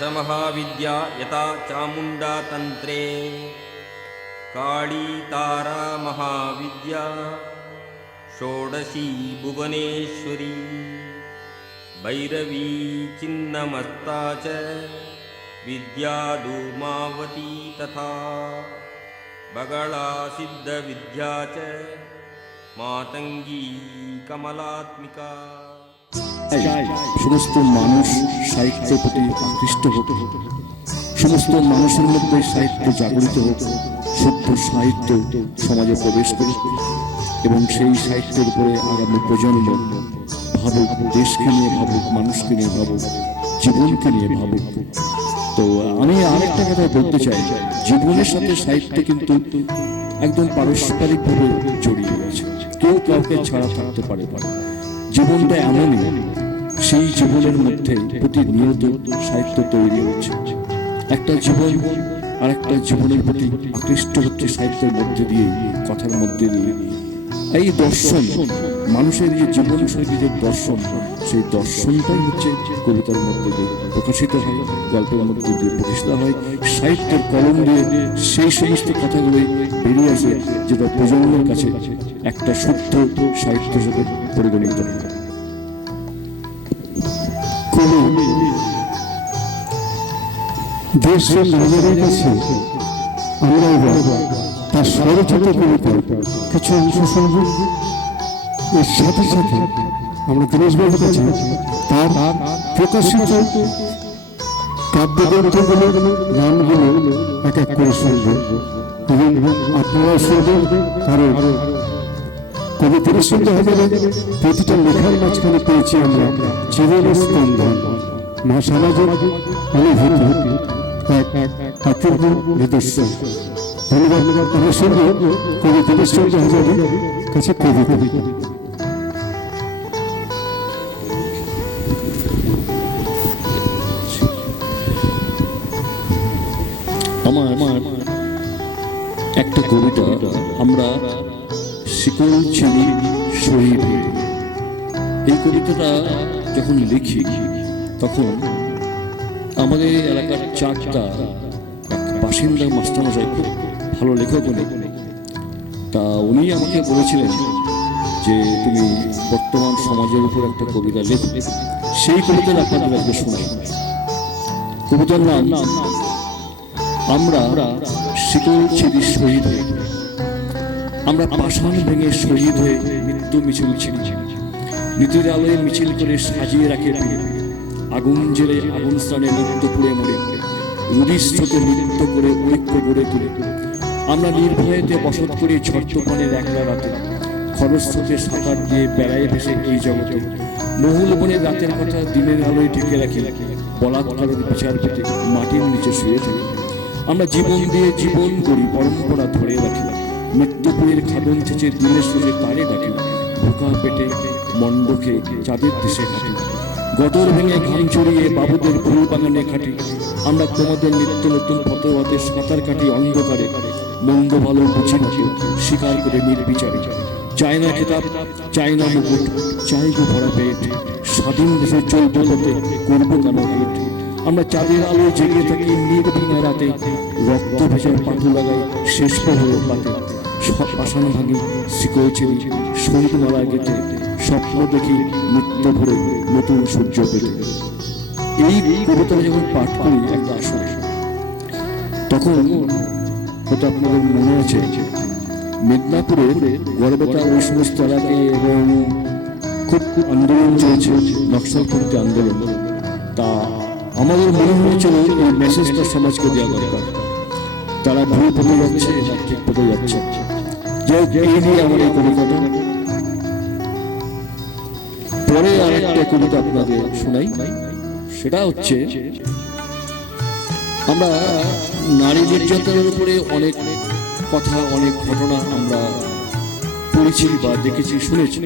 दशमहाविद्या यथा चामुण्डा तन्त्रे काली तारा महाविद्या षोडशी भुवनेश्वरी भैरवी चिन्नमस्ता च विद्या धूमावती तथा बगला सिद्धविद्या च मातंगी कमलात्मिका। সমস্ত মানুষ সাহিত্যের প্রতি আকৃষ্ট হোক, সমস্ত মানুষের মধ্যে সাহিত্য জাগরিত হোক, শুদ্ধ সাহিত্য সমাজে প্রবেশ করুক এবং সেই সাহিত্যের উপরে আগামী প্রজন্ম ভাবুক, দেশকে নিয়ে ভাবুক, মানুষকে নিয়ে ভাবুক, জীবনকে নিয়ে ভাবুক। তো আমি আরেকটা কথা বলতে চাই, জীবনের সাথে সাহিত্য কিন্তু একদম পারস্পরিকভাবে জড়িয়ে রয়েছে, কেউ কাউকে ছাড়া থাকতে পারে। জীবনটা এমনই, সেই জীবনের মধ্যে প্রতিনিয়ত সাহিত্য তৈরি হচ্ছে। একটা জীবন আর একটা জীবনের প্রতি আকৃষ্ট হচ্ছে সাহিত্যের মধ্যে দিয়ে, কথার মধ্যে দিয়ে। এই দর্শন, মানুষের যে জীবনশৈলী যে দর্শন, সেই দর্শনটাই হচ্ছে কবিতার মধ্যে দিয়ে প্রকাশিত হয়, গল্পের মধ্যে দিয়ে প্রতিষ্ঠা হয়, সাহিত্যের কলম দিয়ে সেই সমস্ত কথাগুলোই বেরিয়ে আসে, যেটা প্রজন্মের কাছে একটা শুদ্ধ সাহিত্য হিসেবে পরিগণিত হয়। দেশের নজরের কাছে আমরা এবার তার স্বরচিত কবিতার কিছু অংশ শুনব। এর সাথে সাথে আমরা দীনেশবাবুর কাছে তার প্রকাশিত কাব্যগ্রন্থগুলোর নামগুলো এক এক করে শুনব এবং আপনারাও শুনবেন। কারণ কবি দীনেশচন্দ্র হাজারের প্রতিটা লেখার মাঝখানে পেয়েছি আমরা জীবনের স্পন্দন, সমাজের অনুভূতি, এক অপূর্ব নিদর্শন। ধন্যবাদ। আমার সঙ্গে কবি দীনেশচন্দ্র হাজারের কাছে কবিতা। আমার একটা কবিতা, আমরা শিকল ছিঁড়ি শহীদ। এই কবিতাটা যখন লিখি তখন আমাদের এলাকার চারটা বাসিন্দা মাস্টারমশাই, খুব ভালো লেখক উনি, তা উনি আমাকে বলেছিলেন যে তুমি বর্তমান সমাজের উপর একটা কবিতা লেখ। সেই কবিতাটা আপনাদের আজকে শোনাই। কবিতার নাম আমরা শিকল ছিঁড়ি শহীদ হয়ে। আমরা পাষাণ ভেঙে শহীদ হয়ে মৃত্যু মিছিল ছিঁড়ি, নীতির আলোয় মিছিল করে সাজিয়ে রাখে আগুন জেলে আগুন স্থানে নৃত্য পুড়ে মরে, রুধিস্রোতে নৃত্য করে ঐক্য গড়ে তুলে। আমরা নির্ভয়েতে বসত করি ঝড় তুফানের একলা রাতে, খরস্রোতে সাঁতার দিয়ে বেড়ায় ভেসে এই জগতে। মহুল বনের রাতের কথা দিনের আলোয় ঢেকে রাখি, বলাৎকারের বিচার পেতে মাটির নিচে শুয়ে থাকি। আমরা জীবন দিয়ে জীবন করি, পরম্পরা ধরে রাখি, মৃত্যুপুরের খাদন চেঁচে দিনের সুরে তারে ডাকি। ভোকা পেটে মণ্ডকে চাঁদের দেশে হাঁটি, গদর ভেঙে ঘাম চড়িয়ে বাবুদের ফুল বাগানে খাটি। আমরা তোমাদের নিত্য নতুন ফতোয়াতে সাঁতার কাটি অন্ধকারে, মন্দ ভালো বুঝি না স্বীকার করে নির্বিচারে। চাই না খেতাব, চাই না মুকুট, চাই গো ভরা পেট, স্বাধীন দেশে চলতে পথে করবো কেন হেট। আমরা চাঁদের আলো জেগে থাকি নির্বিঘ্ন রাতে, রক্ত ভেজা পাথু লাগাই শেষ প্রহরের পাতে। সব পাষাণ ভাঙি, শিকল ছিঁড়ি, শহীদ মারা গেতে, স্বপ্ন দেখি মৃত্যু ভরে নতুন সূর্য পেতে। এই কবিতাটা যখন পাঠ করি একটা আসরে, তখন হয়তো আপনাদের মনে আছে মেদিনীপুরের গড়বেতা ওই সমস্ত এলাকায় এবং খুব আন্দোলন চলছে, নকশালপন্থী আন্দোলন। তা আমাদের মনে হয়েছিল এই মেসেজটা সমাজকে দেওয়া দরকার। তারা ভুল পথে যাচ্ছে, ঠিক পথে যাচ্ছে। এই নিয়ে আমার এই কবিতাটা। পরে আর একটা কবিতা আপনাদের শোনাই, সেটা হচ্ছে আমরা নারী নির্যাতনের উপরে অনেক কথা, অনেক ঘটনা আমরা পড়েছি বা দেখেছি, শুনেছি।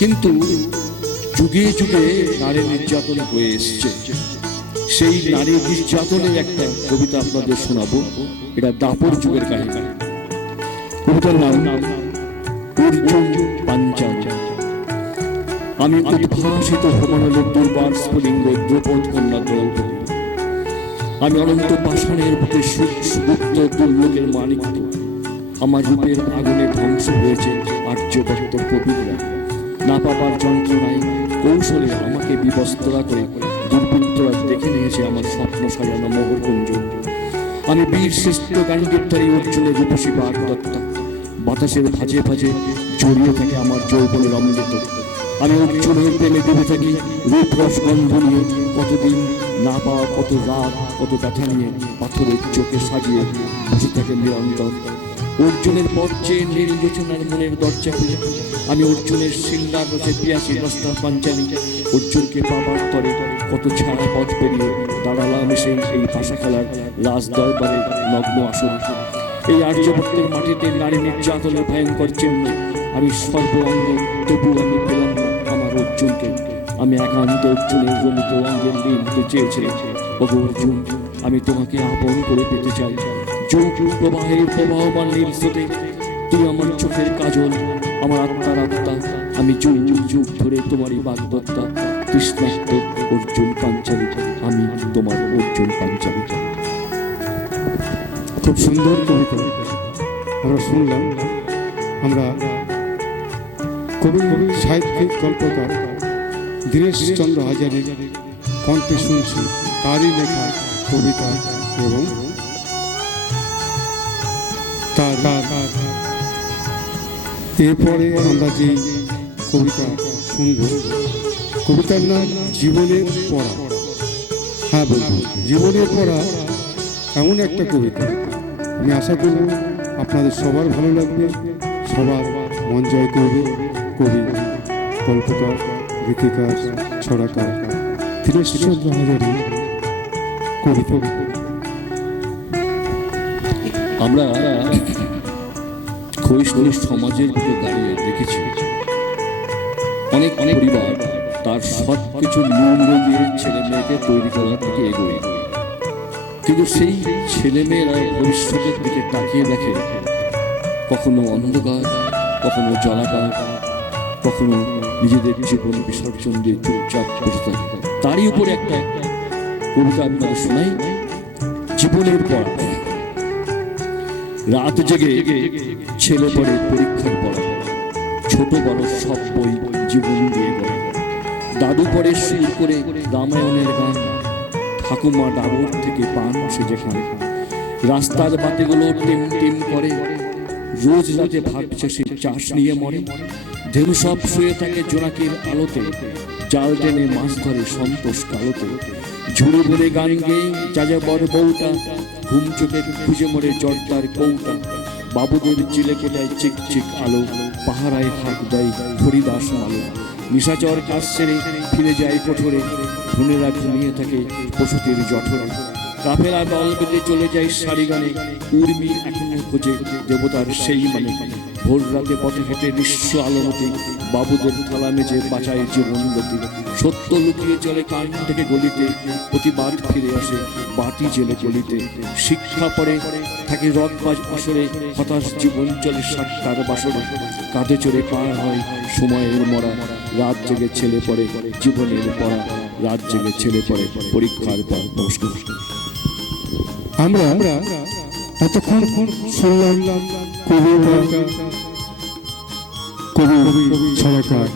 কিন্তু যুগে যুগে নারী নির্যাতন হয়ে এসছে। সেই নারী নির্যাতনের একটা কবিতা আপনাদের শোনাবো। এটা দাপর যুগের কাহিনী। কবিতার নাম অর্জুন পাঞ্চাল। আমি উদ্ভাসিত হোমানলের দুর্বার স্ফুলিঙ্গ দ্রৌপদ কন্যা দ্রৌপদী। আমি অনন্ত পাষাণের বুকে সুগুপ্ত দুর্লোকের মানিক্য। আমার রূপের আগুনে ধ্বংস হয়েছে আর্যভক্ত কবিরা। না পাবার যন্ত্রণায় কৌশলে আমাকে বিবস্ত্রা করে দুর্বৃত্তরা দেখে নিয়েছে আমার স্বপ্ন সাজানো মোহরকুঞ্জ। আমি বীর শ্রেষ্ঠ গান্ডীবধারী অর্জুনের রূপসী বাগদত্তা। বাতাসের ভাজে ভাজে জড়িয়ে থাকে আমার যৌবনের অমৃত। আমি অর্জুনের প্রেমে ডুবে থাকি রূপরস গন্ধ নিয়ে। কতদিন না পাওয়া কত রাগ কত ব্যথা নিয়ে পাথরের চোখে সাজিয়ে বসে থাকে নিরন্তর। অর্জুনের পথ চেয়ে নীল রচনার মনের দরজা খুলে আমি অর্জুনের সিন্দার রসে পিয়াসী রাস্তা পাঞ্চালী। অর্জুনকে পাবার তরে কত ছাড়া পথ পেরিয়ে দাঁড়ালাম এই ভাষা খেলার রাজ দরবারে নগ্ন আসন। এই আর্যভক্তের মাটিতে নারী নির্যাতনের ভয়ঙ্কর চিহ্ন আমি সর্বাঙ্গ, তবু আমি পেলাম না আমার অর্জুনকে। আমি একান্ত অর্জুনের রমিত অঙ্গের লীন হতে চেয়েছি। ওগো অর্জুন, আমি তোমাকে আপন করে পেতে চাই। যুগ প্রবাহের প্রবাহমান নীল স্রোতে তুমি আমার চোখের কাজল, আমার আত্মার আত্মা। আমি যুগ যুগ ধরে তোমারই বাগদত্তা। তৃষ্ণার্ত অর্জুন পাঞ্চালী, আমি তোমার অর্জুন পাঞ্চালী। খুব সুন্দর কবিতা আমরা শুনলাম। আমরা কবি সাহিত্যিক গল্পকার দীনেশচন্দ্র হাজারীর কণ্ঠে শুনছি তারই লেখা কবিতা এবং তার এরপরে আমরা যে কবিতা শুনব কবিতার নাম জীবনের পড়া। হ্যাঁ বলবো, জীবনের পড়া এমন একটা কবিতা আমি আশা করব আপনাদের সবার ভালো লাগবে, সবার মন জয় করবে। কবি, গল্পকার, গীতিকার, ছড়াকার দীনেশচন্দ্র হাজারীর কবিতা। আমরা ক্ষয়িষ্ণু সমাজের বুকে দাঁড়িয়ে দেখেছি অনেক পরিবার তার সব কিছু মূল্য দিয়ে ছেলে মেয়েকে তৈরি করার দিকে এগোয়। কিন্তু সেই ছেলে মেয়েরা ভবিষ্যতের দিকে তাকিয়ে দেখে কখনো অন্ধকার, কখনো জলাকার, কখনো নিজেদের জীবন বিসর্জন দিয়ে চুপচাপ বসে থাকে। তারই উপরে একটা কবিতা আপনাদের শোনাই, জীবনের পড়া। রাত জেগে ছেলে পড়ে পরীক্ষার পড়া, ছোট বড় সব বই জীবন দিয়ে পড়ে। দাদু পড়ে সুর করে রামায়ণের গান, ঠাকুমা ডাবর থেকে পান সেজে খান। রাস্তার বাতিগুলো টিম টিম করে, রোজ রাতে ভাগ চাষির চাষ নিয়ে মরে। ধেনু সব শুয়ে থাকে জোনাকির আলোতে, জাল টেনে মাছ ধরে সন্তোষ কালোতে। ঝুড়ে ভরে গান গেয়ে যা বড় বউটা, ঘুম চোখে খুঁজে মরে জর্দার কৌটা। বাবুদের চিলে কোটায় চিক চিক আলো, পাহারায় হাঁক দেয় হরিদাস মালো। নিশাচর কাজ সেরে ফিরে যায় কোঠরে, ধনেরা ঘুমিয়ে থাকে পশুদের জঠরে। কাফেলা দল বেঁধে চলে যায় সারি গানে, উর্মি এখনো খোঁজে দেবতার সেই মানে। ভোর রাতে পথে হেঁটে নিঃস্ব আলোমতি, বাবুদের থালা মেজে বাঁচায় জীবন গতি। সত্য লুকিয়ে চলে কান থেকে গলিতে, প্রতিবার ফিরে আসে বাটি জেলে গলিতে। শিক্ষা পরে থাকে রকবাজ আসরে, হতাশ জীবন চলে সাতটার বাসরে। কাঁধে চড়ে পার হয় সময়ের মরা, রাত জেগে ছেলে পড়ে জীবনের পড়া। রাত জেগে ছেলে পড়ে পরীক্ষার পর। নমস্কার। আমরা এতক্ষণ শুনলাম কবি ছড়াকার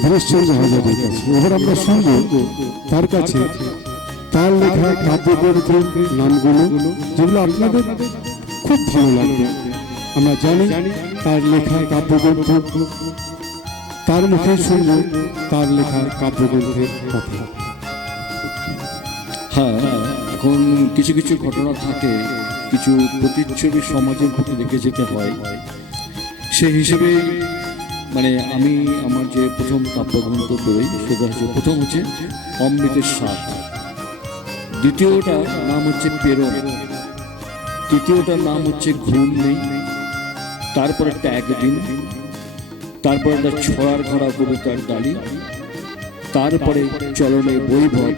দীনেশচন্দ্র হাজারীর কাছে। এবার আমরা শুনবো তার কাছে তার লেখা কাব্যগ্রন্থের নামগুলো, যেগুলো আপনাদের খুব ভালো লাগবে। আমরা জানি তার লেখা কাব্যগ্রন্থ, তার মুখে শুনবো তার লেখা কাব্যগ্রন্থের কথা। হ্যাঁ, এখন কিছু কিছু ঘটনা থাকে, কিছু প্রতিচ্ছবি সমাজের প্রতি রেখে যেতে হয়। সেই হিসেবে মানে আমি আমার যে প্রথম কাব্যগ্রন্থ বই সেটা হচ্ছে, প্রথম হচ্ছে অমৃতের স্বাদ, দ্বিতীয়টার নাম হচ্ছে প্রেরণ, তৃতীয়টার নাম হচ্ছে ঘুম নেই, তারপরে একটা একদিন, তারপর একটা ছড়ার ঘোড়া কবিতার ডালি, তারপরে চলনে বৈভব,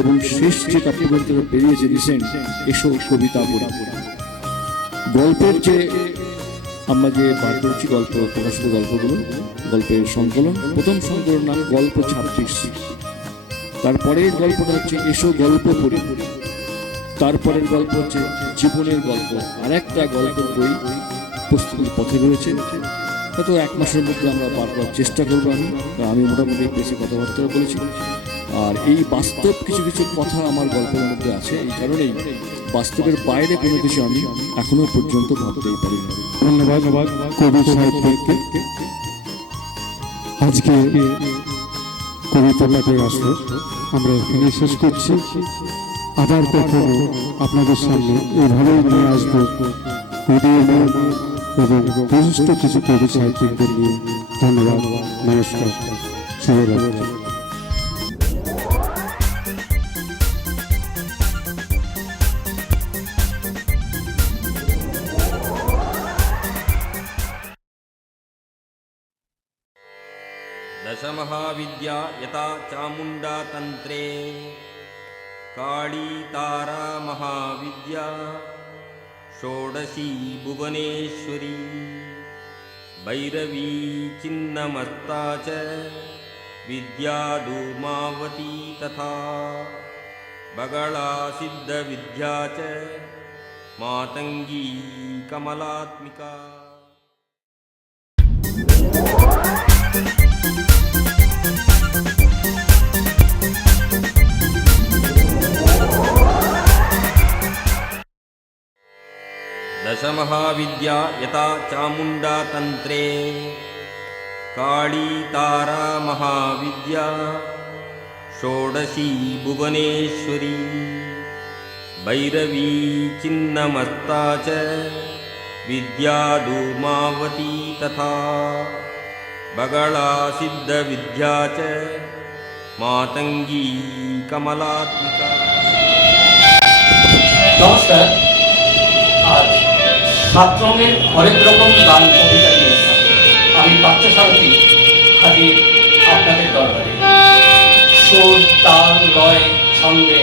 এবং শেষ যে কাব্যগ্রন্থ বেরিয়েছে রিসেন্ট, এসো কবিতা পড়া। গল্পের যে আমরা যে বার করছি গল্প প্রকাশিত গল্পগুলো, গল্পের সংকলন, প্রথম সংকলন নাম গল্প 26, তারপরের গল্পটা হচ্ছে এসো গল্প পড়ি, তারপরের গল্প হচ্ছে জীবনের গল্প, আর একটা গল্পের বই প্রস্তুতির পথে রয়েছে। হয়তো 1 মাসের মধ্যে আমরা পার করার চেষ্টা করবো। আমি মোটামুটি বেশি কথাবার্তা বলেছি। আর এই বাস্তব কিছু কিছু কথা আমার গল্পের মধ্যে আছে, এই কারণেই বাস্তবের বাইরে কোনো কিছু আমি এখনো পর্যন্ত ভাবতেই পারি না। ধন্যবাদ কবি সাহিত্যিককে। আজকে কবিতা পাঠের আসর আমরা এখানে শেষ করছি। আবার কখনো আপনাদের সামনে এভাবেই নিয়ে আসবো উদীয়মান এবং বিশিষ্ট কিছু কবি সাহিত্যিকদের নিয়ে। ধন্যবাদ, নমস্কার, শুভরাত্রি। दशमहाविद्या यथा चामुण्डा तन्त्रे काली तारा महाविद्या षोडशी भुवनेश्वरी भैरवी चिन्नमस्ता च विद्या धूमावती तथा बगला सिद्धविद्या च मातंगी कमलात्मिका। दशमहाविद्या यथा चामुण्डा तन्त्रे काली तारा महाविद्या षोडशी भुवनेश्वरी भैरवी चिन्नमस्ता च विद्या धूमावती तथा बगला सिद्धविद्या च मातंगी कमलात्मिका। नमस्कार। आज 7 রঙের হরেক রকম গান কবিতা নিয়ে আমি পাঠ্যসারথী হাজির আপনাদের দরবারে। সুর, তাল, লয়, ছন্দে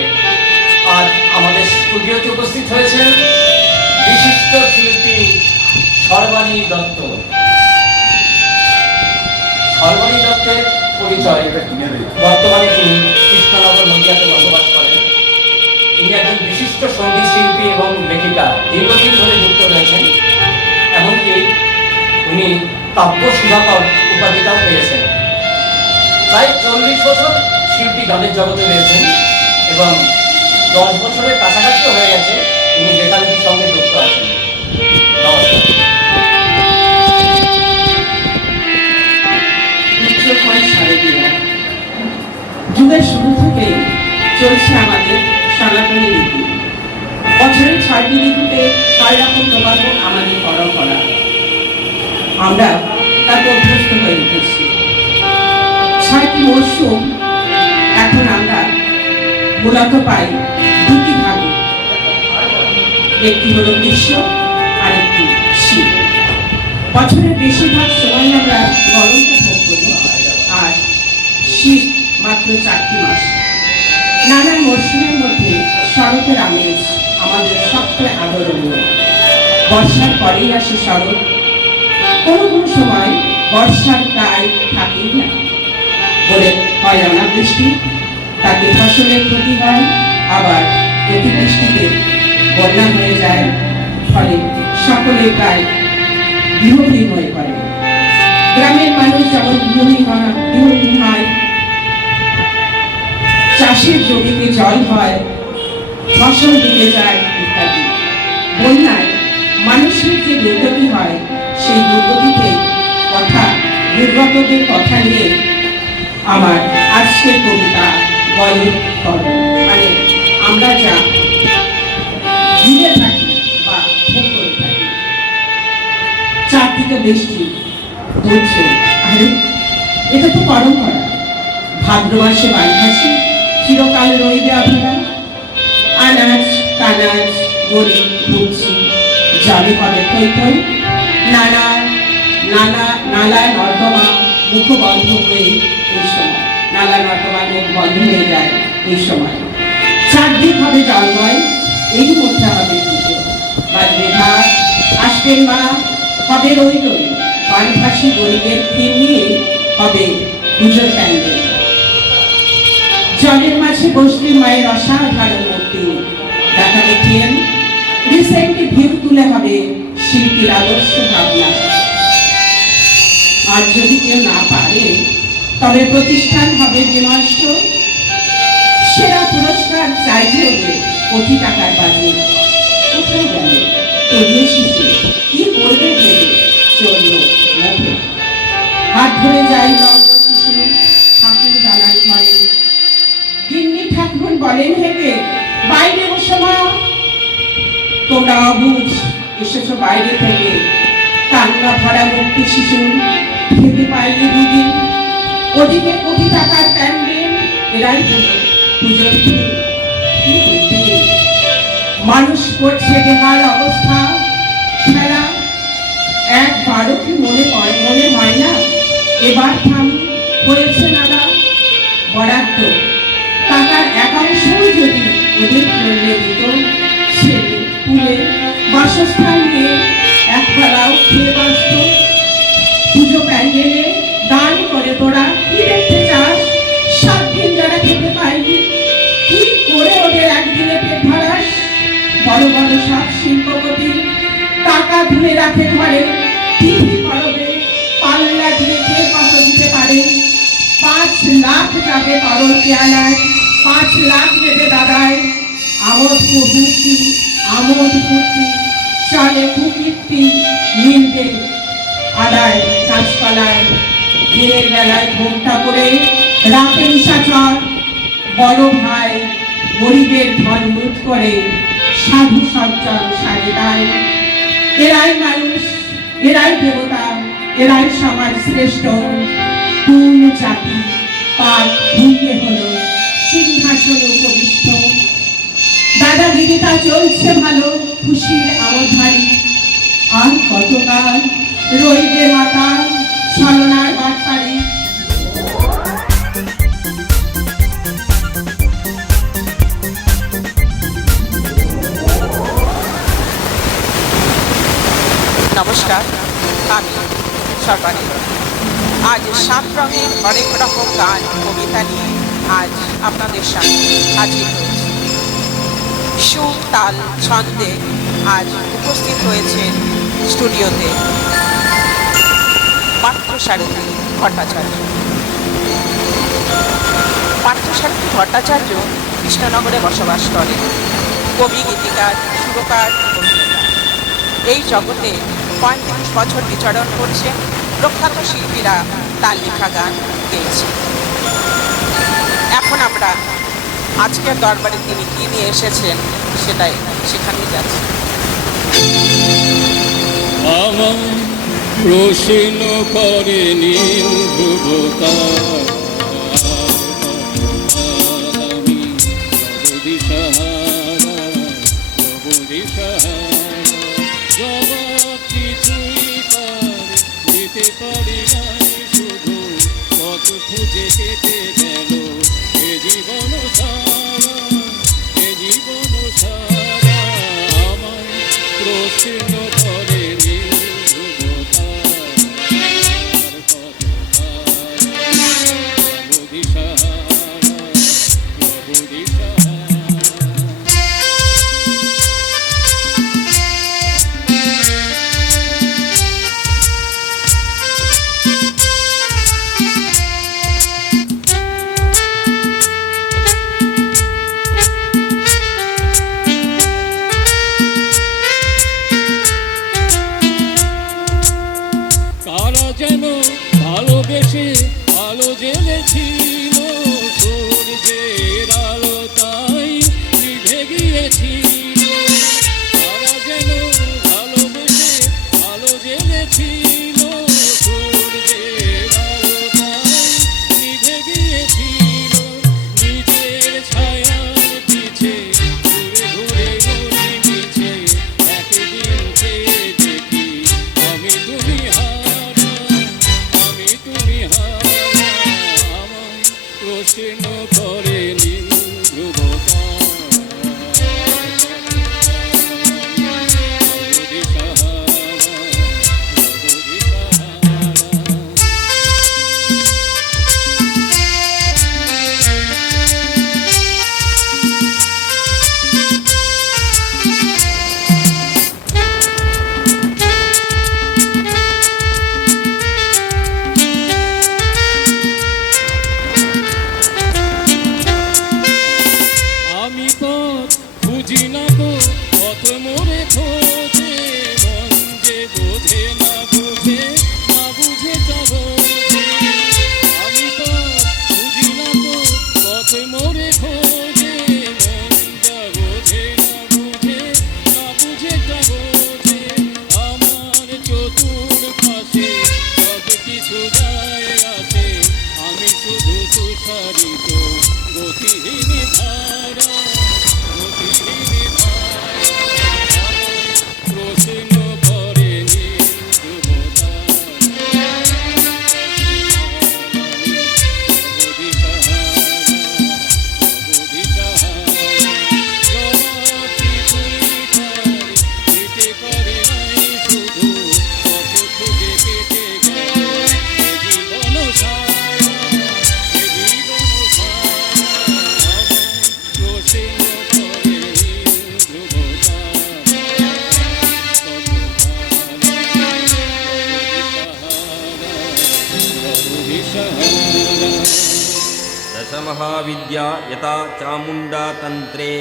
আজ আমাদের স্টুডিওতে উপস্থিত হয়েছেন বিশিষ্ট শিল্পী সর্বাণী দত্ত। সর্বাণী দত্তের পরিচয়, বর্তমানে তিনি কৃষ্ণনগর নদিয়াতে বসবাস করেন। তিনি একজন বিশিষ্ট সঙ্গীত শিল্পী এবং লেখিকা, দীর্ঘদিন ধরে যুক্ত রয়েছেন। এমনকি উনি কাব্য সুধাকর উপাধিটাও পেয়েছেন। প্রায় 40 বছর শিল্পী গানের জগতে রয়েছেন এবং 10 বছরের কাছাকাছিও হয়ে গেছে উনি লেখালেখির সঙ্গে যুক্ত আছেন। নমস্কার। যুগের শুরু থেকেই চলছে আমাদের সনাতনী রীতি। বছরের 6টি ঋতুতে 6 রকম প্রবাহ আমাদের পরম্পরা। আমরা তাতে অভ্যস্ত হয়ে উঠেছি। 6টি মরশুম এখন আমরা মূলত পাই 2টি ভাগে, একটি হলো গ্রীষ্ম আর একটি শীত। বছরের বেশিরভাগ সময় আমরা গরমটা ভোগ করি আর শীত মাত্র 4টি মাস। নানা মরশুমের মধ্যে শরতের আমেজ আমাদের সবচেয়ে আদরণীয়। বর্ষার পরেই আসে শরৎ। কোনো কোনো সময় বর্ষার প্রায় থাকেই না, বলে হয় অনাবৃষ্টি, তাতে ফসলের ক্ষতি হয়, আবার অতিবৃষ্টিতে বন্যা হয়ে যায়, ফলে সকলে প্রায় গৃহহীন হয়ে পড়ে। গ্রামের মানুষ যেমন গৃহহীন হয়, চাষের জমিতে জল হয়, ফসল ডুবে যায় ইত্যাদি। বন্যায় মানুষের যে দুর্গতি হয়, সেই দুর্গতিতে দুর্গতদের কথা নিয়ে আমার আজকের কবিতা বয়ন করব। মানে আমরা যা ঘিরে থাকি বা ভোগ করে থাকি, চারদিকে বৃষ্টি, দুর্যোগ, আরে এটা তো পরম্পরা। ভাদ্র মাসে বানভাসি চিরকাল রইবে অভরা, আনাজ কানাজ গরিব ভুগছি, যাবে হবে থই থই, নালা নর্দমা মুখ বন্ধ হয়ে এই সময়, নালা নর্দমা মুখ বন্ধ হয়ে যায় এই সময়। চারদিক হবে জলময়, এই মধ্যে হবে পুজো, বাজবে ঘাট, আসবেন মা, হবে রই রই, বানভাসি গরিবের থিম নিয়ে হবে পুজোর প্যান্ডেল। জলের মাঝে বসবে মায়ের অসাধারণ মূর্তি, দেখা ক্রিসেন্ট ভিউ তুলে হবে শিল্পীর আদর্শ ভাবনা। আর যদি কেউ না পারে তবে প্রতিষ্ঠান হবে বিমর্ষ। সেরা পুরস্কার চাইছে ওদের কোটি টাকার বাজেট। কোথায় গেল তরুণ শিশু, কি করবে ভেবে চলল মুখে। হাত ধরে যাই লঙ্গ শিশু ঠাকুর দালান ঘরে। গিন্নি ঠাকুর বলেন হেঁটে, বাইরে বসে মা। তোমরা অবুঝ এসেছো বাইরে থেকে, কান্না ভরা মুক্তি শিশু খেতে পাইনি দুদিন। ওদিকে কোটি টাকার প্যান্ডেল, এরাই হলো পুজোর দিন। কি করবে মানুষ করছে বেহাল অবস্থা। খেলা একবারও কি মনে হয় না এবার থাম হয়েছে নালা। বরাদ্দ টাকার একাংশই যদি ওদের করলে দিত, ছেলে পুলে বাসস্থান নিয়ে একবেলাও খেয়ে বাঁচত। পুজো প্যান্ডেলে দান করে তোরা কি দেখতে চাস? 7 দিন যারা খেতে পায়নি, কি করে ওদের একদিনে পেট ভরাস? বড় বড় সব শিল্পপতি টাকা তুলে রাখে ঘরে। টিভি করবে পাল্লা দিয়ে কে কত দিতে পারে? 5 লাখ যাবে তরল পেয়ালায়, 5 লাখ দেবে দাদায়। আমোদ ফুর্তি চলে কুকীর্তি মিলবে আদায় গাছপালায়। দিনের বেলায় ঘোমটা করে রাতে নিশাচর। বড় ভাই গরিবের ধন লুট করে সাধু সজ্জন সাজে দেয়। এরাই মানুষ, এরাই দেবতা, এরাই সমাজ শ্রেষ্ঠ। কোন জাতি পাপ ভুলিয়ে হলো সিংহাসনে উপবিষ্ট। দাদাগিরিটা চলছে ভালো, খুশির আমোদধারী। আর কতকাল রইবে মাতা ছলনার বার্তারি। নমস্কার, আমি সর্বাণী। আজ 7 রঙের হরেক রকম গান কবিতা নিয়ে আজ আপনাদের সামনে হাজির হয়েছি। সুর তাল ছন্দে আজ উপস্থিত হয়েছেন স্টুডিওতে পার্থসারথী ভট্টাচার্য। পার্থসারথী ভট্টাচার্য কৃষ্ণনগরে বসবাস করেন। কবি, গীতিকার, সুরকার, অভিনেতা। এই জগতে 35 বছর বিচরণ করছেন। প্রখ্যাত শিল্পীরা তার লেখা গান গেয়েছে। এখন আমরা আজকের দরবারে তিনি কি নিয়ে এসেছেন সেটাই সেখানেই যাচ্ছি। আমার রোশন করে নীল ধ্রুবতা, আমি জবাব কিছুই তার দিতে পারি নাই। শুধু পথ খুঁজে কেটে গেল এ জীবন সারা, এ জীবন সারা। আমার প্রশ্ন করে নীলতা, না গো পথ মোরে খোঁজে, মন যে বোঝে না বুঝে, না বুঝে তা বোঝে। আমি তো বুঝি না গো পথ মোরে খোঁজে, মন যা বোঝে না বুঝে, না বুঝে তা বোঝে। আমার চতুর পাশে সব কিছু যায় আসে, আমি শুধু তুষারিত গতিহীন ধারা, গতিহীন ধারা। প্রশ্ন করে নীল ধ্রুবতারা, दशमहाविद्या यथा चामुण्डा तन्त्रे,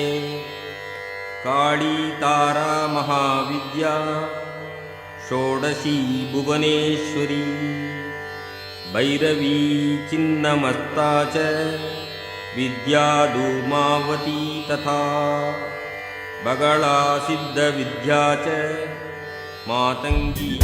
काली तारा महाविद्या, षोडशी भुवनेश्वरी, भैरवी चिन्नमस्ता च विद्या धूमावती तथा, बगला सिद्धविद्या च मातङ्गी।